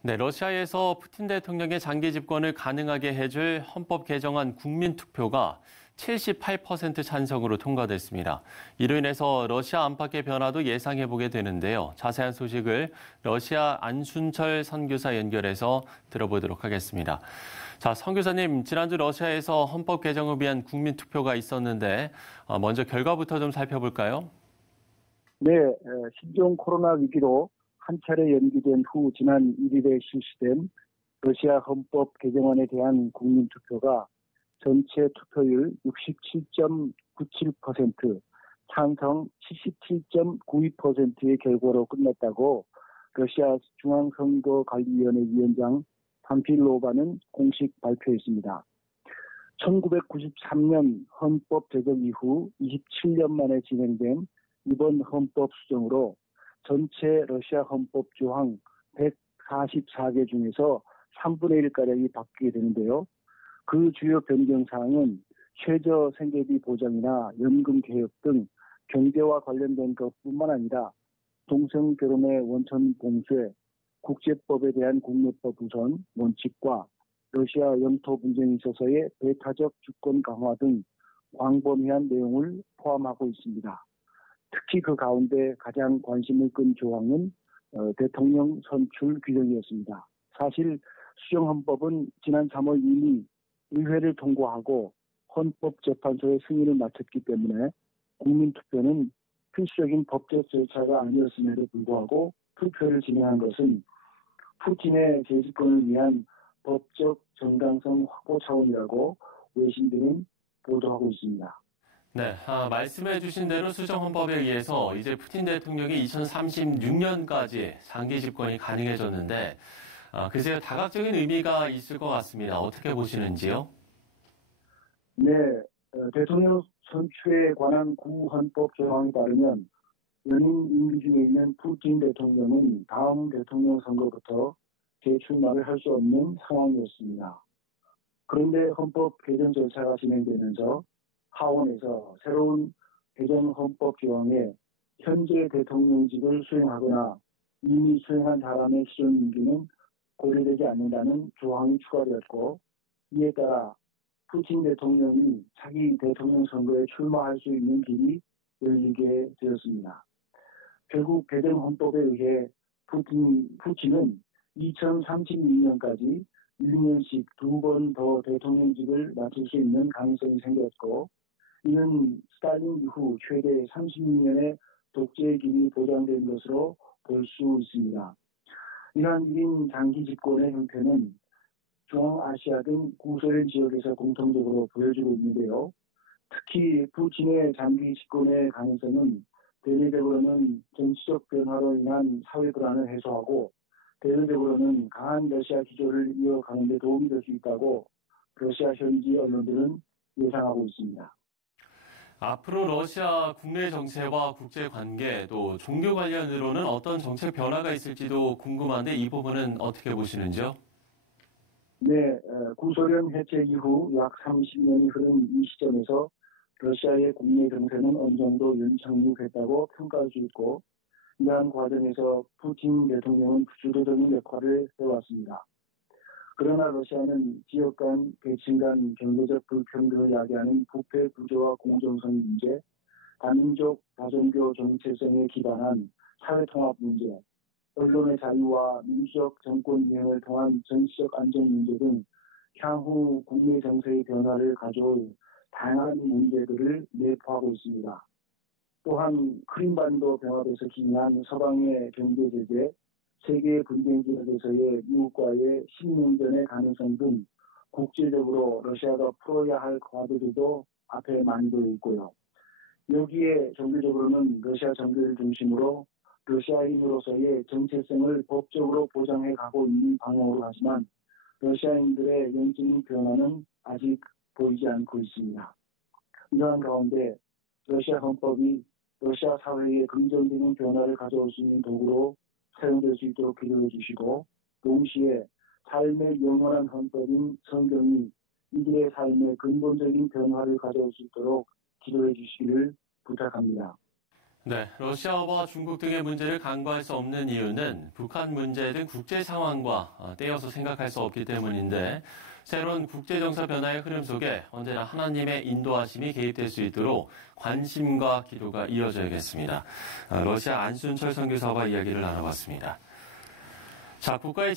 네, 러시아에서 푸틴 대통령의 장기 집권을 가능하게 해줄 헌법 개정안 국민투표가 78% 찬성으로 통과됐습니다. 이로 인해서 러시아 안팎의 변화도 예상해보게 되는데요. 자세한 소식을 러시아 안순철 선교사 연결해서 들어보도록 하겠습니다. 자, 선교사님, 지난주 러시아에서 헌법 개정을 위한 국민투표가 있었는데 먼저 결과부터 좀 살펴볼까요? 네, 신종 코로나 위기로 한 차례 연기된 후 지난 1일에 실시된 러시아 헌법 개정안에 대한 국민투표가 전체 투표율 67.97%, 찬성 77.92%의 결과로 끝났다고 러시아 중앙선거관리위원회 위원장 판필로바는 공식 발표했습니다. 1993년 헌법 제정 이후 27년 만에 진행된 이번 헌법 수정으로 전체 러시아 헌법 조항 144개 중에서 3분의 1가량이 바뀌게 되는데요. 그 주요 변경 사항은 최저 생계비 보장이나 연금 개혁 등 경제와 관련된 것뿐만 아니라 동성 결혼의 원천 봉쇄, 국제법에 대한 국내법 우선 원칙과 러시아 영토 분쟁에 있어서의 배타적 주권 강화 등 광범위한 내용을 포함하고 있습니다. 특히 그 가운데 가장 관심을 끈 조항은 대통령 선출 규정이었습니다. 사실 수정헌법은 지난 3월 이미 의회를 통과하고 헌법재판소의 승인을 마쳤기 때문에 국민투표는 필수적인 법적 절차가 아니었음에도 불구하고 투표를 진행한 것은 푸틴의 재집권을 위한 법적 정당성 확보 차원이라고 외신들은 보도하고 있습니다. 네, 말씀해 주신 대로 수정 헌법에 의해서 이제 푸틴 대통령이 2036년까지 장기 집권이 가능해졌는데 글쎄요, 다각적인 의미가 있을 것 같습니다. 어떻게 보시는지요? 네, 대통령 선출에 관한 구헌법 조항에 따르면 연임 임기 중에 있는 푸틴 대통령은 다음 대통령 선거부터 재출마를 할 수 없는 상황이었습니다. 그런데 헌법 개정 절차가 진행되면서 하원에서 새로운 개정 헌법 조항에 현재 대통령직을 수행하거나 이미 수행한 사람의 시정 임기는 고려되지 않는다는 조항이 추가되었고, 이에 따라 푸틴 대통령이 차기 대통령 선거에 출마할 수 있는 길이 열리게 되었습니다. 결국 개정 헌법에 의해 푸틴은 2036년까지 1년씩 2번 더 대통령직을 맡을 수 있는 가능성이 생겼고, 이는 스탈린 이후 최대 36년의 독재의 길이 보장된 것으로 볼 수 있습니다. 이러한 1인 장기 집권의 형태는 중앙아시아 등 구소련 지역에서 공통적으로 보여지고 있는데요. 특히 푸틴의 장기 집권의 가능성은 대내적으로는 정치적 변화로 인한 사회 불안을 해소하고 대외적으로는 강한 러시아 기조를 이어가는 데 도움이 될 수 있다고 러시아 현지 언론들은 예상하고 있습니다. 앞으로 러시아 국내 정세와 국제 관계 또 종교 관련으로는 어떤 정책 변화가 있을지도 궁금한데 이 부분은 어떻게 보시는지요? 네, 구소련 해체 이후 약 30년이 흐른 이 시점에서 러시아의 국내 정세는 어느 정도 연착륙했다고 평가할 수 있고, 이러한 과정에서 푸틴 대통령은 주도적인 역할을 해왔습니다. 그러나 러시아는 지역 간, 계층 간 경제적 불평등을 야기하는 부패 구조와 공정성 문제, 다민족, 다종교 정체성에 기반한 사회통합 문제, 언론의 자유와 민주적 정권 이행을 통한 정치적 안정 문제 등 향후 국내 정세의 변화를 가져올 다양한 문제들을 내포하고 있습니다. 또한 크림반도 병합에서 기인한 서방의 경제 제재, 세계 분쟁 지역에서의 미국과의 신냉전의 가능성 등 국제적으로 러시아가 풀어야 할 과제들도 앞에 많이 놓여 있고요. 여기에 정규적으로는 러시아 정규를 중심으로 러시아인으로서의 정체성을 법적으로 보장해 가고 있는 방향으로 하지만 러시아인들의 영적인 변화는 아직 보이지 않고 있습니다. 이러한 가운데 러시아 헌법이 러시아 사회에 긍정적인 변화를 가져올 수 있는 도구로 사용될 수 있도록 기도해 주시고, 동시에 삶의 영원한 헌법인 성경이 이들의 삶에 근본적인 변화를 가져올 수 있도록 기도해 주시기를 부탁합니다. 네, 러시아와 중국 등의 문제를 간과할 수 없는 이유는 북한 문제 등 국제 상황과 떼어서 생각할 수 없기 때문인데 새로운 국제정세 변화의 흐름 속에 언제나 하나님의 인도하심이 개입될 수 있도록 관심과 기도가 이어져야겠습니다. 러시아 안순철 선교사와 이야기를 나눠봤습니다. 자, 국가의